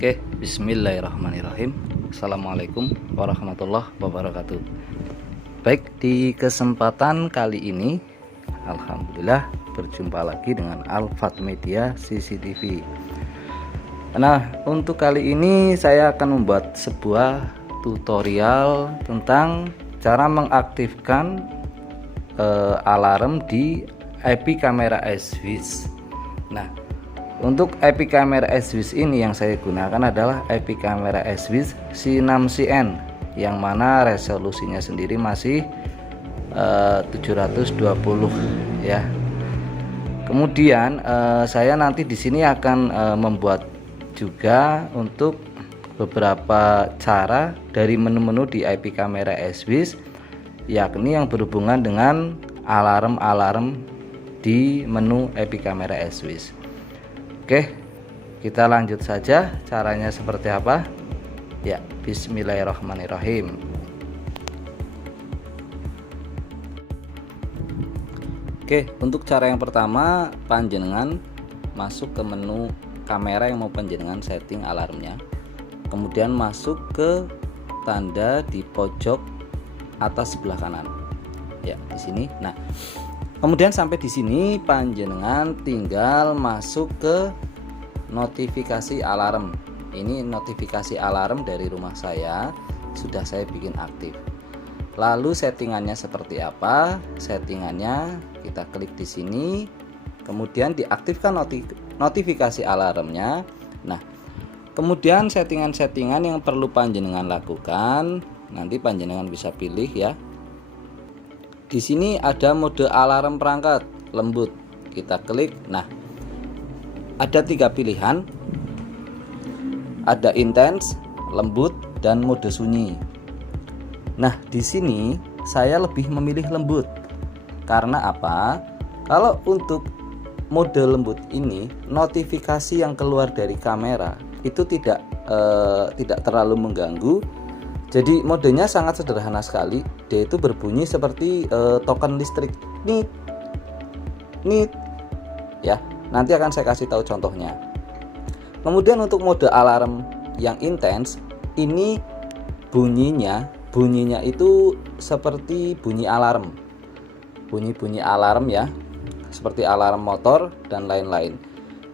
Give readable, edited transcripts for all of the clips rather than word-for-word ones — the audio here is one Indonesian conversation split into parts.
Oke, bismillahirrahmanirrahim. Assalamualaikum warahmatullahi wabarakatuh. Baik, di kesempatan kali ini alhamdulillah berjumpa lagi dengan Alfat Media CCTV. Nah, untuk kali ini saya akan membuat sebuah tutorial tentang cara mengaktifkan alarm di IP kamera S-Wiz. Nah, untuk IP kamera S-Wiz ini yang saya gunakan adalah IP kamera S-Wiz C6CN yang mana resolusinya sendiri masih 720 ya. Kemudian saya nanti di sini akan membuat juga untuk beberapa cara dari menu-menu di IP kamera S-Wiz, yakni yang berhubungan dengan alarm-alarm di menu IP kamera S-Wiz. Oke, kita lanjut saja. Caranya seperti apa? Ya, bismillahirrahmanirrahim. Oke, untuk cara yang pertama, panjenengan masuk ke menu kamera yang mau panjenengan setting alarmnya. Kemudian masuk ke tanda di pojok atas sebelah kanan. Ya, di sini. Nah, kemudian sampai di sini panjenengan tinggal masuk ke notifikasi alarm. Ini notifikasi alarm dari rumah saya sudah saya bikin aktif. Lalu settingannya seperti apa? Settingannya kita klik di sini, kemudian diaktifkan notifikasi alarmnya. Nah, kemudian settingan-settingan yang perlu panjenengan lakukan, nanti panjenengan bisa pilih ya. Di sini ada mode alarm perangkat lembut, kita klik. Nah, ada 3 pilihan, ada intens, lembut, dan mode sunyi. Nah, di sini saya lebih memilih lembut. Karena apa? Kalau untuk mode lembut ini, notifikasi yang keluar dari kamera itu tidak terlalu mengganggu. Jadi modenya sangat sederhana sekali. Dia itu berbunyi seperti token listrik. Nit. Ya, nanti akan saya kasih tahu contohnya. Kemudian untuk mode alarm yang intens, ini bunyinya itu seperti bunyi alarm. Bunyi alarm ya. Seperti alarm motor dan lain-lain.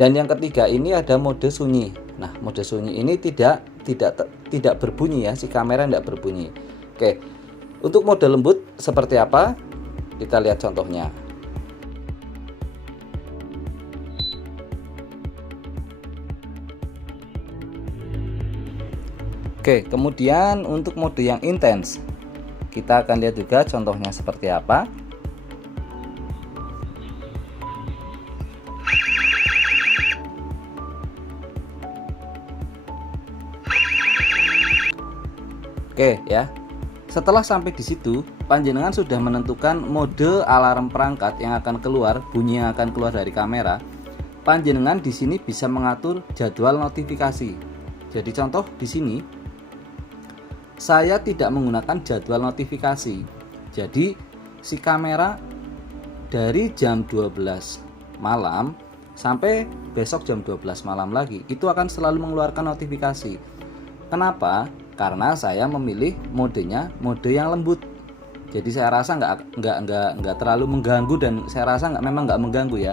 Dan yang ketiga ini ada mode sunyi. Nah, mode sunyi ini tidak berbunyi ya, si kamera tidak berbunyi. Oke, untuk mode lembut seperti apa? Kita lihat contohnya. Oke, kemudian untuk mode yang intens, kita akan lihat juga contohnya seperti apa. Oke ya. Setelah sampai di situ, panjenengan sudah menentukan mode alarm perangkat yang akan keluar, bunyi yang akan keluar dari kamera. Panjenengan di sini bisa mengatur jadwal notifikasi. Jadi contoh di sini saya tidak menggunakan jadwal notifikasi. Jadi si kamera dari jam 12 malam sampai besok jam 12 malam lagi itu akan selalu mengeluarkan notifikasi. Kenapa? Karena saya memilih modenya mode yang lembut. Jadi saya rasa nggak terlalu mengganggu, dan saya rasa memang nggak mengganggu ya.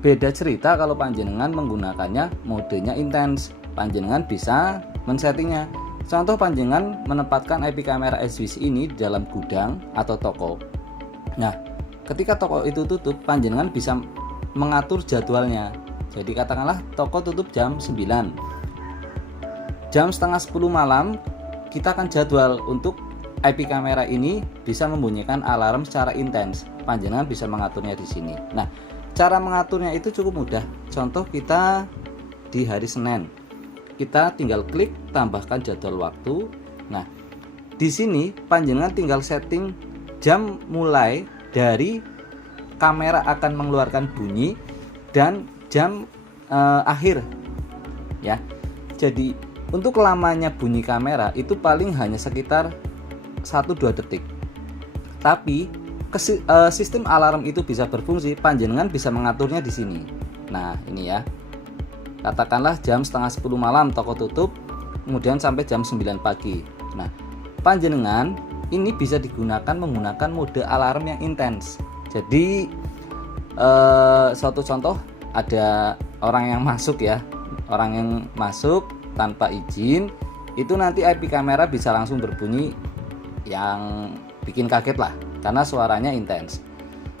Beda cerita kalau panjenengan menggunakannya modenya intens. Panjenengan bisa men-settingnya. Contoh, panjenengan menempatkan IP kamera S-Wiz ini di dalam gudang atau toko. Nah, ketika toko itu tutup, panjenengan bisa mengatur jadwalnya. Jadi katakanlah toko tutup jam 9. Jam setengah 10 malam kita akan jadwal untuk IP kamera ini bisa membunyikan alarm secara intens. Panjenengan bisa mengaturnya di sini. Nah, cara mengaturnya itu cukup mudah. Contoh kita di hari Senin. Kita tinggal klik tambahkan jadwal waktu. Nah, di sini panjenengan tinggal setting jam mulai dari kamera akan mengeluarkan bunyi dan jam akhir. Ya. Jadi untuk lamanya bunyi kamera itu paling hanya sekitar 1-2 detik. Tapi sistem alarm itu bisa berfungsi, panjenengan bisa mengaturnya di sini. Nah, ini ya. Katakanlah jam setengah 10 malam toko tutup, kemudian sampai jam 9 pagi. Nah, panjenengan ini bisa digunakan menggunakan mode alarm yang intens. Jadi suatu contoh, ada orang yang masuk ya, orang yang masuk tanpa izin, itu nanti IP kamera bisa langsung berbunyi yang bikin kaget lah, karena suaranya intens.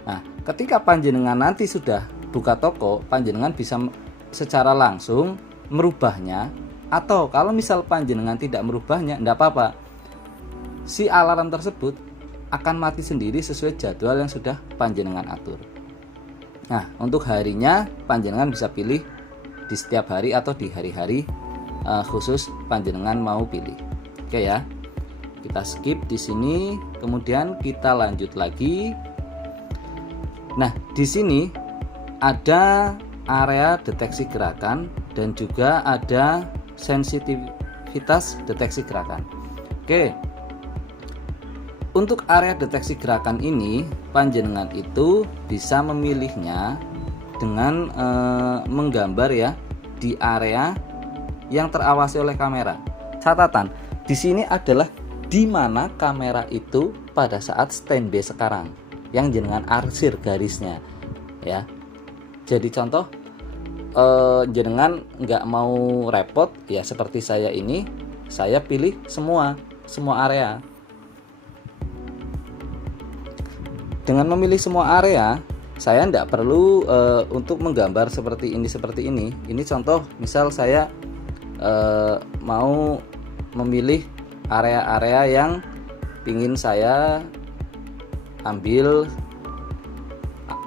Nah, ketika panjenengan nanti sudah buka toko, panjenengan bisa secara langsung merubahnya, atau kalau misal panjenengan tidak merubahnya, tidak apa-apa, si alarm tersebut akan mati sendiri sesuai jadwal yang sudah panjenengan atur. Nah, untuk harinya panjenengan bisa pilih di setiap hari atau di hari-hari khusus panjenengan mau pilih. Oke ya. Kita skip di sini, kemudian kita lanjut lagi. Nah, di sini ada area deteksi gerakan dan juga ada sensitivitas deteksi gerakan. Oke. Untuk area deteksi gerakan ini, panjenengan itu bisa memilihnya dengan menggambar ya di area yang terawasi oleh kamera. Catatan, di sini adalah di mana kamera itu pada saat standby sekarang, yang jenengan arsir garisnya, ya. Jadi contoh, jenengan nggak mau repot, ya seperti saya ini, saya pilih semua area. Dengan memilih semua area, saya tidak perlu untuk menggambar seperti ini. Ini contoh, misal saya mau memilih area-area yang ingin saya ambil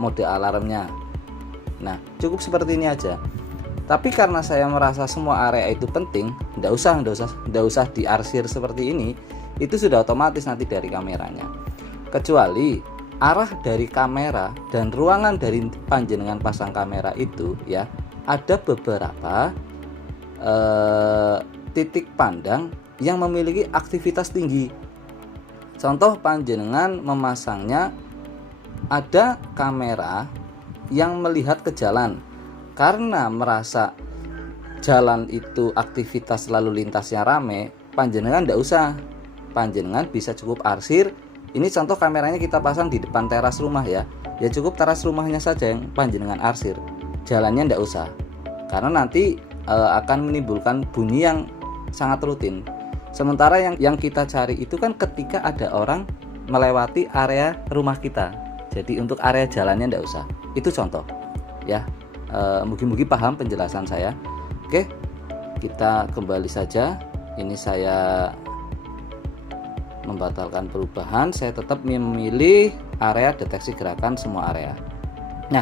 mode alarmnya. Nah, cukup seperti ini aja. Tapi karena saya merasa semua area itu penting, tidak usah diarsir seperti ini. Itu sudah otomatis nanti dari kameranya. Kecuali arah dari kamera dan ruangan dari panjenengan pasang kamera itu ya, ada beberapa titik pandang yang memiliki aktivitas tinggi. Contoh, panjenengan memasangnya ada kamera yang melihat ke jalan. Karena merasa jalan itu aktivitas lalu lintasnya rame, panjenengan tidak usah. Panjenengan bisa cukup arsir. Ini contoh kameranya kita pasang di depan teras rumah ya. Ya cukup teras rumahnya saja yang panjenengan arsir. Jalannya tidak usah. Karena nanti akan menimbulkan bunyi yang sangat rutin. Sementara yang kita cari itu kan ketika ada orang melewati area rumah kita. Jadi untuk area jalannya tidak usah. Itu contoh ya. Mungkin paham penjelasan saya. Oke, kita kembali saja. Ini saya membatalkan perubahan, saya tetap memilih area deteksi gerakan semua area. Nah,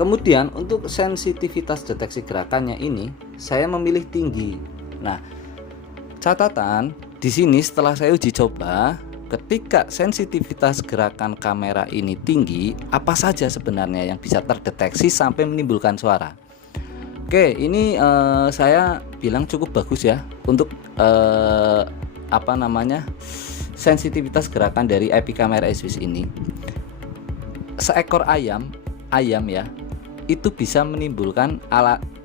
kemudian untuk sensitivitas deteksi gerakannya ini saya memilih tinggi. Nah, catatan di sini setelah saya uji coba, ketika sensitivitas gerakan kamera ini tinggi, apa saja sebenarnya yang bisa terdeteksi sampai menimbulkan suara. Oke, ini saya bilang cukup bagus ya untuk sensitivitas gerakan dari IP kamera Swiss ini. Seekor ayam ya, itu bisa menimbulkan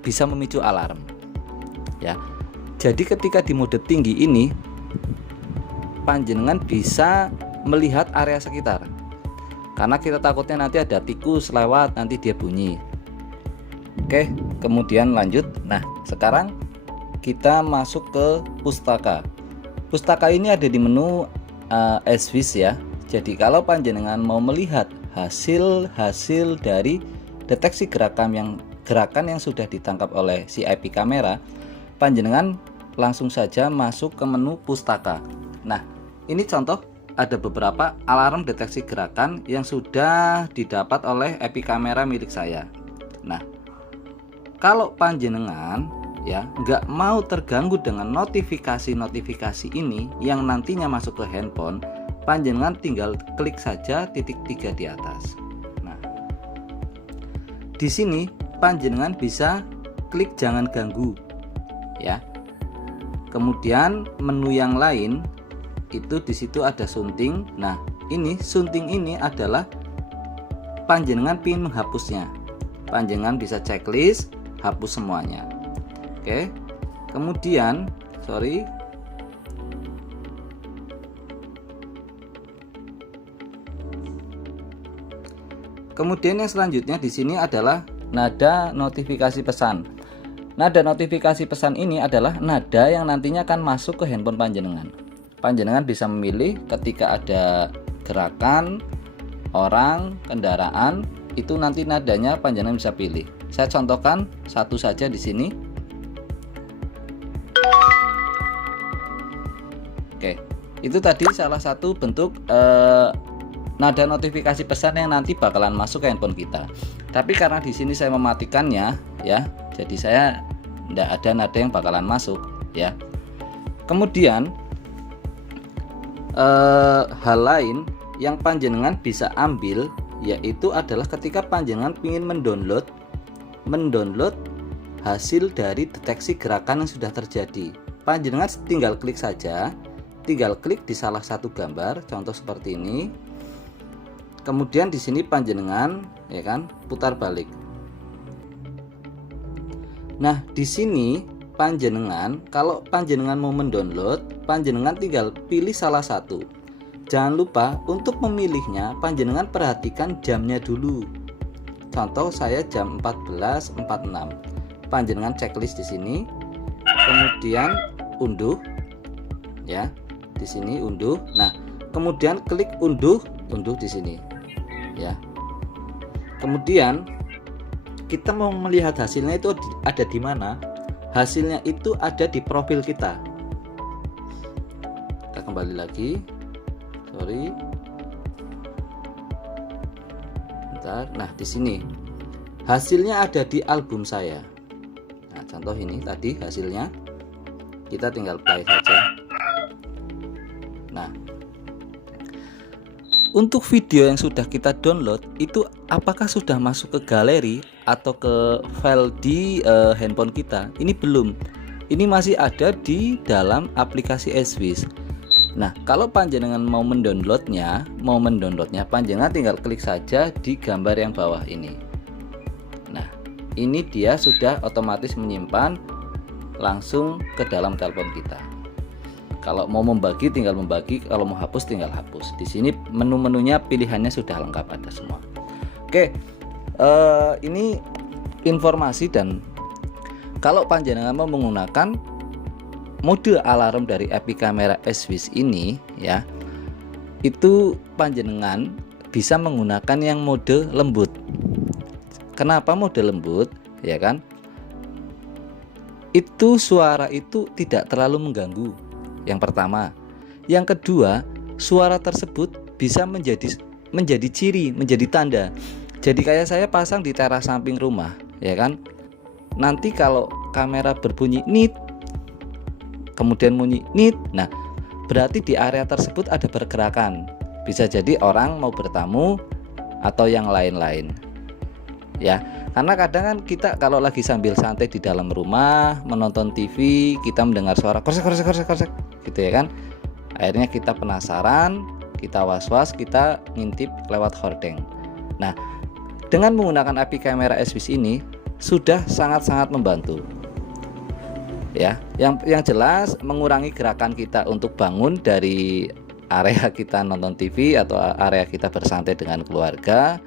bisa memicu alarm. Ya. Jadi ketika di mode tinggi ini, panjenengan bisa melihat area sekitar. Karena kita takutnya nanti ada tikus lewat, nanti dia bunyi. Oke, kemudian lanjut. Nah, sekarang kita masuk ke pustaka. Pustaka ini ada di menu Swiss ya. Jadi kalau panjenengan mau melihat hasil dari deteksi gerakan yang sudah ditangkap oleh si IP kamera, panjenengan langsung saja masuk ke menu pustaka. Nah, ini contoh ada beberapa alarm deteksi gerakan yang sudah didapat oleh IP kamera milik saya. Nah, kalau panjenengan ya nggak mau terganggu dengan notifikasi ini yang nantinya masuk ke handphone, panjenengan tinggal klik saja titik 3 di atas. Nah, di sini panjenengan bisa klik jangan ganggu ya. Kemudian menu yang lain itu di situ ada sunting. Nah, ini sunting ini adalah panjenengan ingin menghapusnya. Panjenengan bisa checklist hapus semuanya. Oke. Kemudian, Kemudian yang selanjutnya di sini adalah nada notifikasi pesan. Nada notifikasi pesan ini adalah nada yang nantinya akan masuk ke handphone panjenengan. Panjenengan bisa memilih ketika ada gerakan, orang, kendaraan, itu nanti nadanya panjenengan bisa pilih. Saya contohkan satu saja di sini. Oke, itu tadi salah satu bentuk nada notifikasi pesan yang nanti bakalan masuk ke handphone kita. Tapi karena di sini saya mematikannya, ya, jadi saya tidak ada nada yang bakalan masuk, ya. Kemudian hal lain yang panjenengan bisa ambil yaitu adalah ketika panjenengan ingin mendownload hasil dari deteksi gerakan yang sudah terjadi. Panjenengan tinggal klik saja, tinggal klik di salah satu gambar, contoh seperti ini. Kemudian di sini panjenengan, ya kan, putar balik. Nah, di sini panjenengan, kalau panjenengan mau mendownload, panjenengan tinggal pilih salah satu. Jangan lupa untuk memilihnya, panjenengan perhatikan jamnya dulu. Contoh saya jam 14.46. Panjenengan checklist di sini. Kemudian unduh, ya. Di sini unduh. Nah, kemudian klik unduh di sini. Ya. Kemudian kita mau melihat hasilnya itu ada di mana? Hasilnya itu ada di profil kita. Kita kembali lagi. Bentar. Nah, di sini hasilnya ada di album saya. Nah, contoh ini tadi hasilnya. Kita tinggal play saja. Nah, untuk video yang sudah kita download itu apakah sudah masuk ke galeri atau ke file di handphone kita? Ini belum. Ini masih ada di dalam aplikasi SWIS. Nah, kalau panjenengan mau mendownloadnya, panjenengan tinggal klik saja di gambar yang bawah ini. Nah, ini dia sudah otomatis menyimpan langsung ke dalam telepon kita. Kalau mau membagi tinggal membagi, kalau mau hapus tinggal hapus. Di sini menu-menunya pilihannya sudah lengkap, ada semua. Oke, ini informasi. Dan kalau panjenengan mau menggunakan mode alarm dari API kamera SWIS ini, ya, itu panjenengan bisa menggunakan yang mode lembut. Kenapa mode lembut? Ya kan? Itu suara itu tidak terlalu mengganggu. Yang pertama, yang kedua, suara tersebut bisa menjadi ciri, menjadi tanda. Jadi kayak saya pasang di teras samping rumah, ya kan? Nanti kalau kamera berbunyi nit, kemudian bunyi nit, nah berarti di area tersebut ada pergerakan. Bisa jadi orang mau bertamu atau yang lain-lain. Ya, karena kadang kan kita kalau lagi sambil santai di dalam rumah menonton TV, kita mendengar suara korsek gitu, ya kan? Akhirnya kita penasaran, kita was-was, kita ngintip lewat hordeng. Nah, dengan menggunakan API kamera SWIS ini sudah sangat-sangat membantu. Ya, yang jelas mengurangi gerakan kita untuk bangun dari area kita nonton TV atau area kita bersantai dengan keluarga,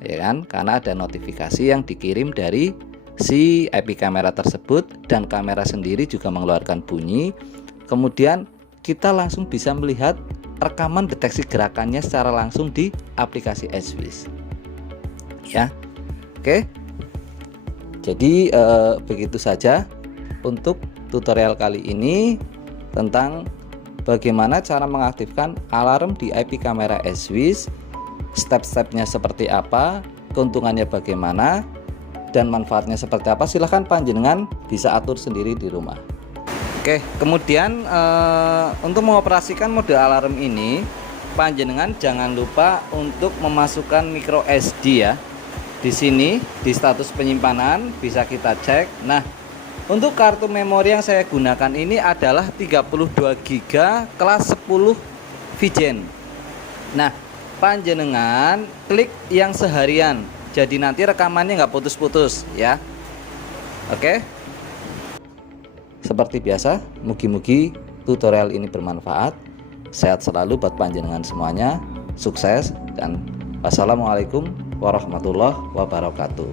ya kan? Karena ada notifikasi yang dikirim dari si API kamera tersebut, dan kamera sendiri juga mengeluarkan bunyi. Kemudian kita langsung bisa melihat rekaman deteksi gerakannya secara langsung di aplikasi SWIS. Ya, oke. Jadi begitu saja untuk tutorial kali ini tentang bagaimana cara mengaktifkan alarm di IP kamera SWIS, step-stepnya seperti apa, keuntungannya bagaimana, dan manfaatnya seperti apa. Silahkan panjenengan bisa atur sendiri di rumah. Oke, kemudian untuk mengoperasikan mode alarm ini, panjenengan jangan lupa untuk memasukkan micro SD ya. Di sini di status penyimpanan bisa kita cek. Nah, untuk kartu memori yang saya gunakan ini adalah 32 GB kelas 10 VGen. Nah, panjenengan klik yang seharian, jadi nanti rekamannya nggak putus-putus ya. Oke. Seperti biasa, mugi-mugi tutorial ini bermanfaat. Sehat selalu buat panjenengan semuanya. Sukses dan wassalamualaikum warahmatullahi wabarakatuh.